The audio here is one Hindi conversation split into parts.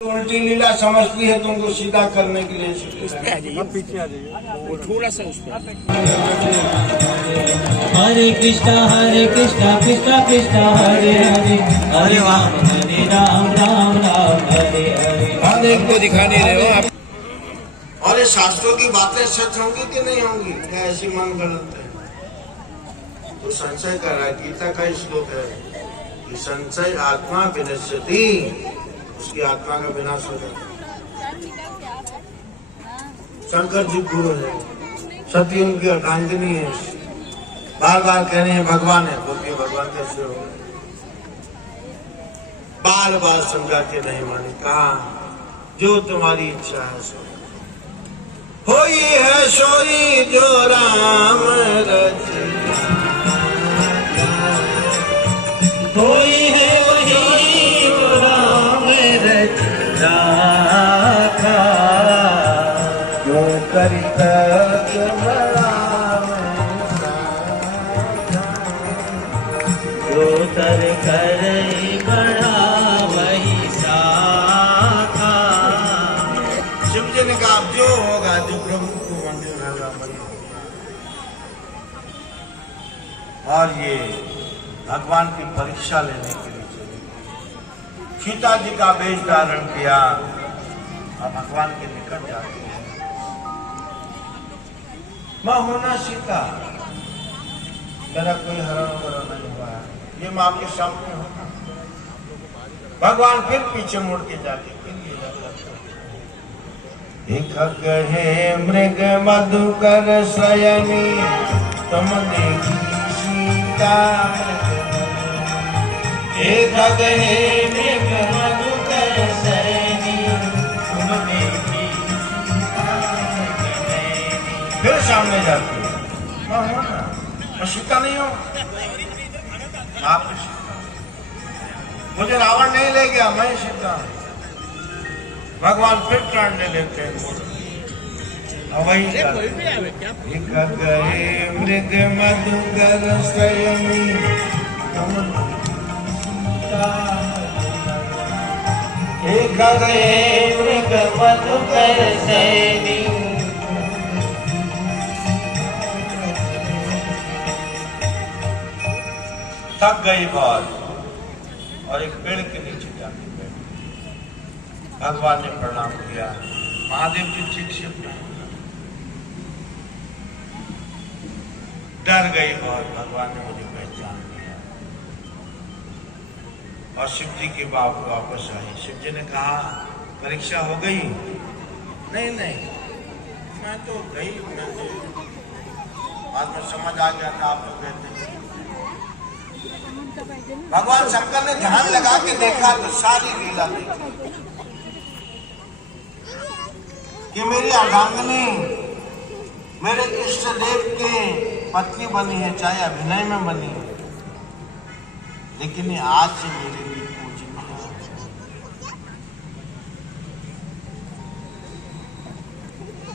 उल्टी लीला समझती है तुमको सीधा करने के लिए। पीछे आ जाइए थोड़ा सा उस पर। हरे कृष्णा कृष्णा कृष्णा हरे हरे हरे राम राम राम हरे हरे। हरे को दिखा नहीं रहे हो आप। और ये शास्त्रों की बातें सच होंगी कि नहीं होंगी, क्या ऐसी मन गलत है? तो संशय कर रहा है। गीता का श्लोक है कि संशय आत्मा विनश्यति, उसकी आत्मा का विनाश हो जाता है। शंकर जी गुरु है, सती उनकी अर्धांगिनी है। बार बार कह रहे हैं भगवान है, बोलिए भगवान कैसे हो? बार बार समझा के नहीं मानी। कहा जो तुम्हारी इच्छा है सो होई है, सोई जो राम रचिया, कोई है वही जो राम रचिया था, जो करता जो तर कर बड़ा वही साथा। शिव जी ने कहा जो होगा, जो प्रभु को मंजूर होगा मंजूर। और ये भगवान की परीक्षा लेने के लिए चले। सीता जी का वेश धारण किया और भगवान के निकट जाते हैं। मां होना सीता, मेरा कोई हरण वरण नहीं हुआ है, ये मां के सामने होना। भगवान फिर पीछे मुड़ के जाके एक कहे मृग मधुकर शयनी, तुम देखी सीता। एक गहे मृग मधुकर शयनी, तुम देखी फिर सामने जाते हो ना, मैं सीता नहीं हूँ, आप मुझे रावण नहीं ले गया, मैं सीता हूँ। भगवान फिर प्राण ले लेते हैं। वही गए मृग मधुकर शयनी, एक गहे मृग मधुकर शयनी। थक गई बहुत और एक पेड़ के नीचे जाके बैठी। भगवान ने प्रणाम किया। महादेव जी ठीक से डर गई बहुत। भगवान ने मुझे पहचान लिया और शिव जी के बाप वापस आई। शिव जी ने कहा परीक्षा हो गई? नहीं नहीं, मैं तो गई, मैं तो बाद में समझ आ गया था आप लोग कहते हैं। भगवान शंकर ने ध्यान लगा के देखा तो सारी लीला देखी कि मेरी अर्धांगिनी मेरे इष्ट देव के पत्नी बनी है, चाहे अभिनय में बनी है, लेकिन ये आज से मेरे लिए पूजनीय है।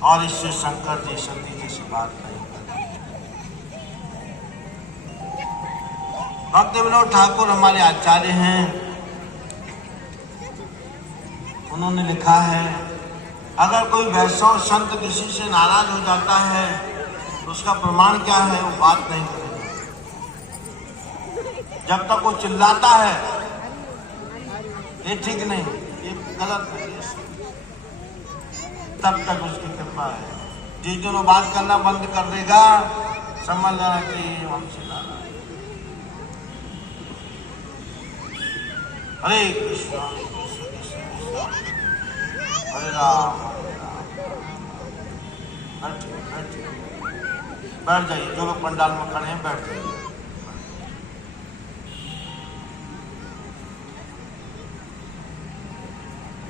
और इससे शंकर जी सती जी से बात नहीं करते। भक्त विनोद ठाकुर हमारे आचार्य हैं, उन्होंने लिखा है अगर कोई वैष्णव संत किसी से नाराज हो जाता है तो उसका प्रमाण क्या है? वो बात नहीं करेगा। जब तक वो चिल्लाता है ये ठीक नहीं, ये गलत है, तब तक उसकी कृपा है। जिस दिन वो बात करना बंद कर देगा समझ लेना कि हमसे नाराज। हरे कृष्णा हरे राम बैठ जाइए। जो लोग पंडाल में खड़े हैं बैठ जाइए।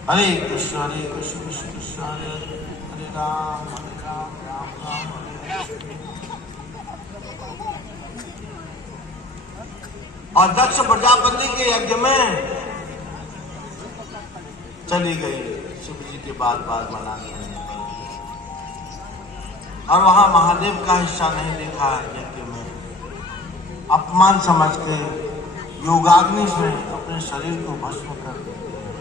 हरे कृष्ण कृष्ण कृष्ण हरे हरे राम राम राम हरे। और दक्ष प्रजापति के यज्ञ में चली गई शिव जी के बार बार मनाने, और वहां महादेव का हिस्सा नहीं देखा यज्ञ में। अपमान समझ के योगाग्नि से अपने शरीर को भस्म कर देते हैं।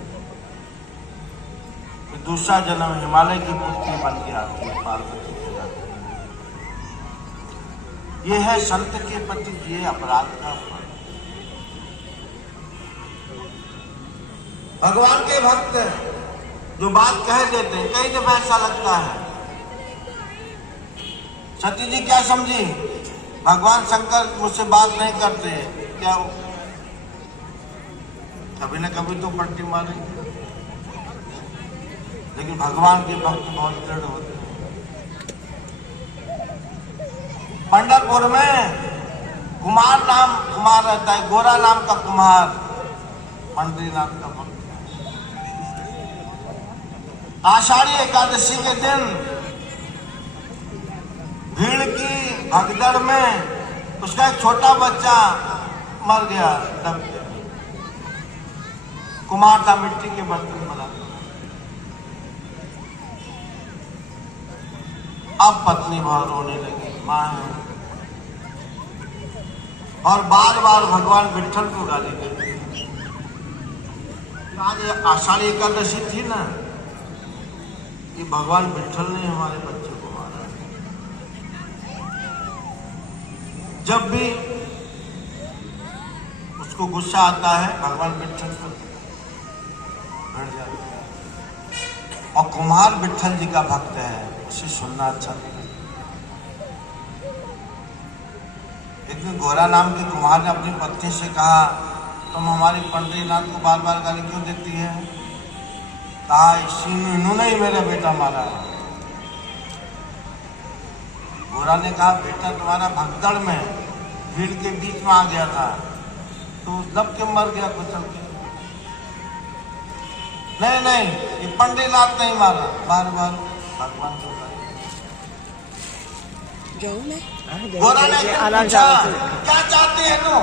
कि दूसरा जन्म हिमालय की पुत्री बन के आती है, पार्वती के जाती है। ये है संत के प्रति ये अपराध का फल। भगवान के भक्त जो बात कह देते हैं, कई दफा ऐसा लगता है सती जी क्या समझी, भगवान शंकर मुझसे बात नहीं करते, क्या कभी न कभी तो पलटी मारेंगे। लेकिन भगवान के भक्त बहुत दृढ़ होते हैं। पंढरपुर में कुमार रहता है, गोरा नाम का कुमार, पंढरीनाथ का भक्त। आषाढ़ी एकादशी के दिन भीड़ की भगदड़ में उसका एक छोटा बच्चा मर गया, दब गया। कुमार था, मिट्टी के बर्तन बना। अब पत्नी बहुत रोने लगी, मां है, और बार बार भगवान विट्ठल को गाली देती। आज आषाढ़ी एकादशी थी ना, कि भगवान विट्ठल ने हमारे बच्चे को मारा। जब भी उसको गुस्सा आता है, भगवान विट्ठल को भर जाता है। और कुमार विट्ठल जी का भक्त है, उसे सुनना अच्छा नहीं। एक दिन गोरा नाम के कुमार ने अपनी पत्नी से कहा, तुम हमारी पंढरीनाथ को बार बार गाली क्यों देती है? कहा, इन्होंने ही मेरा बेटा मारा है। गोरा ने कहा, बेटा तुम्हारा भगदड़ में भीड़ के बीच में आ गया था, तो दब के मर गया कुचल के। नहीं, ये पंढरीनाथ नहीं मारा, बार बार भगवान को गोरा ने पूछा, क्या चाहती है तू?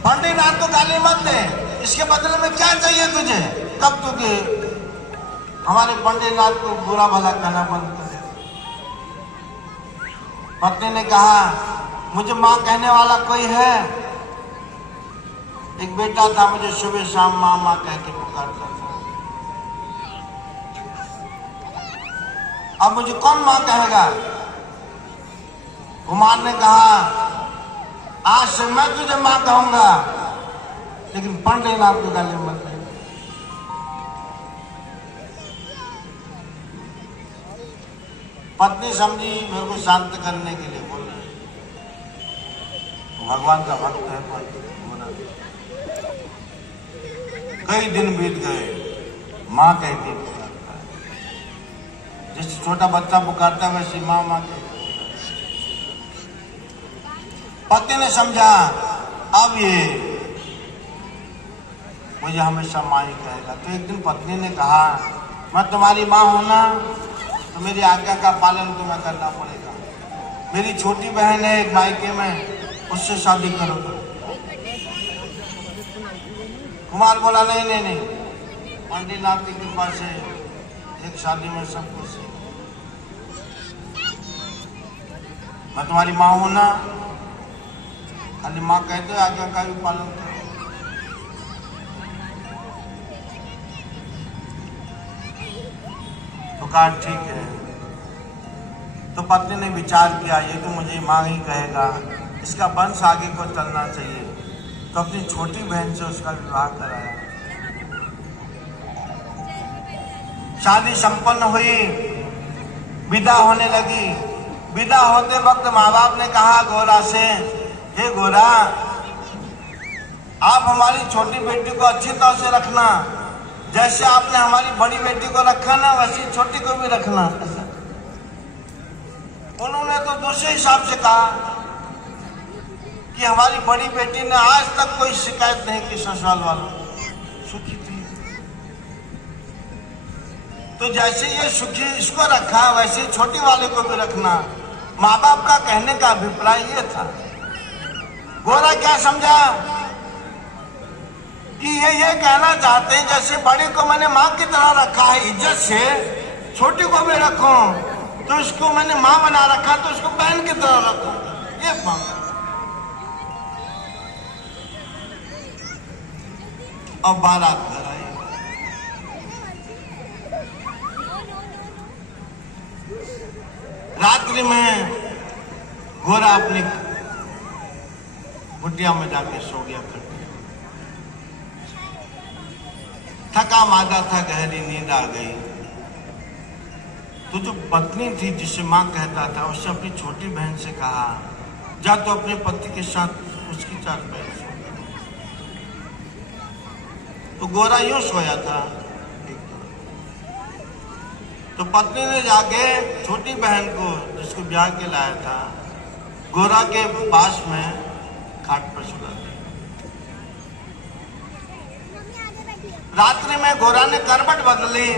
पंढरीनाथ को गाली मत दे, इसके बदले में क्या चाहिए तुझे? कब तुझे हमारे पंढरीनाथ को बुरा भला कहना बंद कर। पत्नी ने कहा, मुझे माँ कहने वाला कोई है? एक बेटा था, मुझे सुबह शाम माँ माँ कह के पुकारता था। अब मुझे कौन माँ कहेगा? कुमार ने कहा, आज से मैं तुझे मां कहूंगा, लेकिन पंढरीनाथ को गाली मत दे। पत्नी समझी मेरे को शांत करने के लिए बोल रहे, भगवान का भक्त है। कई दिन बीत गए, मां कहती पुकारता है, जैसे छोटा बच्चा पुकारता है वैसे मां मां कहती। पति ने समझा, अब ये मुझे हमेशा मां ही कहेगा। तो एक दिन पत्नी ने कहा, मैं तुम्हारी मां हूं ना, तो मेरी आज्ञा का पालन तुम्हें करना पड़ेगा। मेरी छोटी बहन है एक मायके में, उससे शादी करो। कुमार बोला, नहीं, पंढरीनाथ की कृपा से एक शादी में सब कुछ है। मैं तुम्हारी मां हूं ना, खाली माँ कहते आज्ञा का भी पालन करो। तो कहा ठीक है। तो पत्नी ने विचार किया, ये तो मुझे माँ ही कहेगा, इसका वंश आगे को चलना चाहिए। तो अपनी छोटी बहन से उसका विवाह कराया। शादी संपन्न हुई, विदा होने लगी। विदा होते वक्त माँ बाप ने कहा गोरा से, हे गोरा, आप हमारी छोटी बेटी को अच्छी तरह से रखना, जैसे आपने हमारी बड़ी बेटी को रखा ना, वैसे छोटी को भी रखना। उन्होंने तो दूसरे हिसाब से कहा कि हमारी बड़ी बेटी ने आज तक कोई शिकायत नहीं की, ससुराल वालों सुखी थी। तो जैसे ये सुखी इसको रखा, वैसे छोटी वाले को भी रखना। माँ बाप का कहने का अभिप्राय ये था। गोरा क्या समझा कि ये कहना चाहते हैं जैसे बड़े को मैंने माँ की तरह रखा है इज्जत से, छोटी को भी रखूं, तो इसको मैंने माँ बना रखा, तो इसको बहन की तरह रखूं। ये बात और बारात घर आई। रात्रि में गोरा अपनी कुटिया में जाके सो गया। थका मादा था, गहरी नींद आ गई। तो जो पत्नी थी जिसे मां कहता था, उसने अपनी छोटी बहन से कहा, जा तो अपने पति के साथ उसकी चारपाई सो। तो गोरा यूं सोया था। तो पत्नी ने जाके छोटी बहन को, जिसको ब्याह के लाया था, गोरा के पास में खाट पर सुला दिया। रात्रि में गोरा ने करवट बदली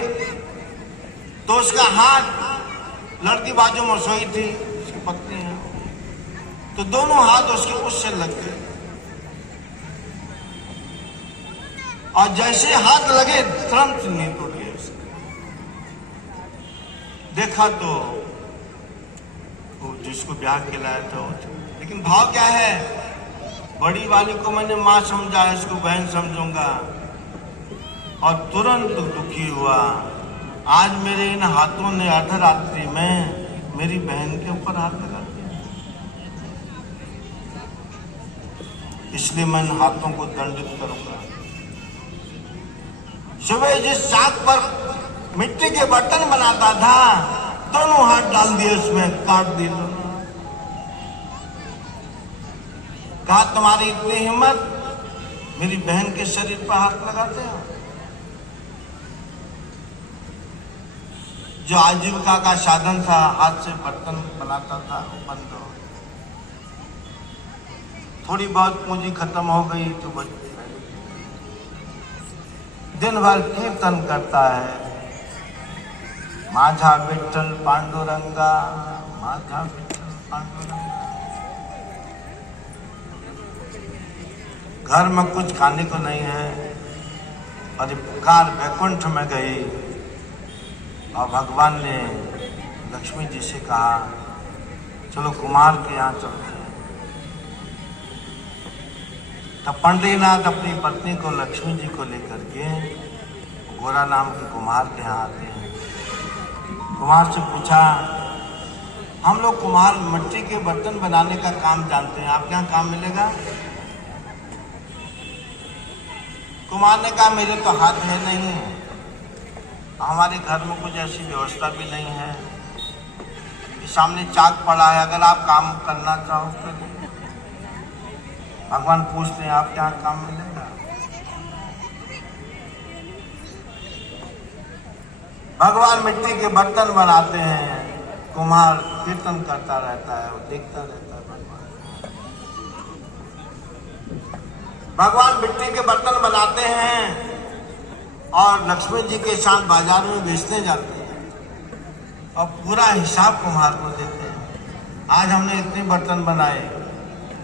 तो उसका हाथ लड़की बाजू में सोई थी, उसकी पत्नी है, तो दोनों हाथ उसके उससे लग गए। और जैसे हाथ लगे तुरंत नींद टूट गई उसकी। देखा तो वो जिसको ब्याह के लाया था वो था। लेकिन भाव क्या है, बड़ी वाली को मैंने मां समझा, इसको बहन समझूंगा। और तुरंत दुखी हुआ। आज मेरे इन हाथों ने अर्धरात्रि में मेरी बहन के ऊपर हाथ लगा दिया, इसलिए मैं इन हाथों को दंडित करूंगा। सुबह जिस चाक पर मिट्टी के बर्तन बनाता था, दोनों हाथ डाल दिए उसमें, काट दिए दोनों। कहा, तुम्हारी इतनी हिम्मत, मेरी बहन के शरीर पर हाथ लगाते हो। जो आजीविका का साधन था, हाथ से बर्तन बनाता था, बंद हो। थोड़ी बहुत पूंजी खत्म हो गई तो बच गई। दिन भर कीर्तन करता है, माझा विठ्ठल पांडुरंगा, माझा विठ्ठल पांडुरंगा। घर में कुछ खाने को नहीं है, और कार वैकुंठ में गई। और भगवान ने लक्ष्मी जी से कहा, चलो कुमार के यहाँ चलते हैं। तब पंडरीनाथ अपनी पत्नी को, लक्ष्मी जी को लेकर के गोरा नाम के कुमार के यहाँ आते हैं। कुमार से पूछा, हम लोग कुमार मिट्टी के बर्तन बनाने का काम जानते हैं, आपके यहाँ काम मिलेगा? कुमार ने कहा, मेरे तो हाथ है नहीं, हमारे घर में कुछ ऐसी व्यवस्था भी नहीं है, सामने चाक पड़ा है, अगर आप काम करना चाहो तो। भगवान पूछते हैं, आप क्या काम मिलेगा? भगवान मिट्टी के बर्तन बनाते हैं, कुम्हार कीर्तन करता रहता है, वो देखता रहता है। भगवान मिट्टी के बर्तन बनाते हैं और लक्ष्मी जी के साथ बाजार में बेचने जाते हैं, और पूरा हिसाब कुम्हार को देते हैं। आज हमने इतने बर्तन बनाए,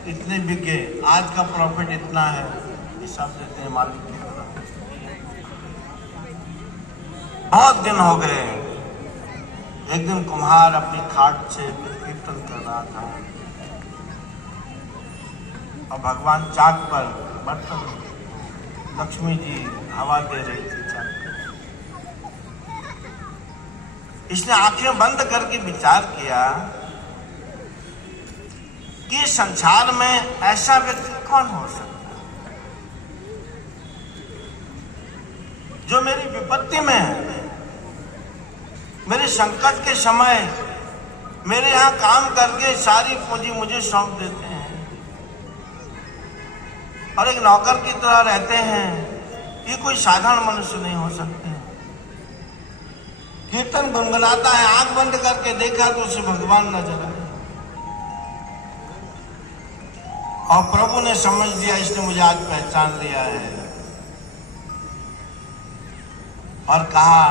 इतने बिके, आज का प्रॉफिट इतना है, हिसाब देते हैं मालिक के। बहुत दिन हो गए। एक दिन कुम्हार अपनी खाट से कीर्तन कर रहा था, और भगवान चाक पर बर्तन, लक्ष्मी जी हवा दे रही थी चाक पर। इसने आंखें बंद करके विचार किया कि संसार में ऐसा व्यक्ति कौन हो सकता है जो मेरी विपत्ति में, मेरे संकट के समय मेरे यहाँ काम करके सारी पूंजी मुझे सौंप देते हैं और एक नौकर की तरह रहते हैं। ये कोई साधारण मनुष्य नहीं हो सकते। कीर्तन गुनगुनाता है, आंख बंद करके देखा तो उसे भगवान नजर आए, और प्रभु ने समझ लिया, इसने मुझे आज पहचान लिया है, और कहा,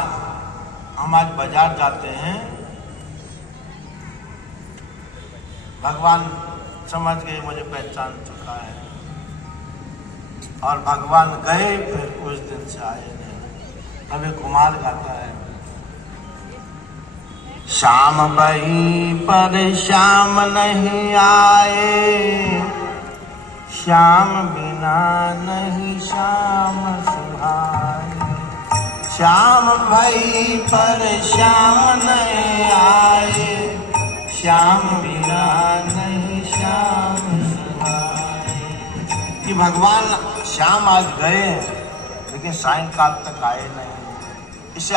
हम आज बाजार जाते हैं। भगवान समझ गए मुझे पहचान चुका है, और भगवान गए, फिर उस दिन से आए नहीं। अभी कुमार गाता है, श्याम बही पर श्याम नहीं आए, श्याम बिना नहीं श्याम से श्याम भाई पर श्याम नहीं आए, श्याम बिना नहीं श्याम सुहाए। कि भगवान श्याम आज गए लेकिन सायंकाल तक आए नहीं। इससे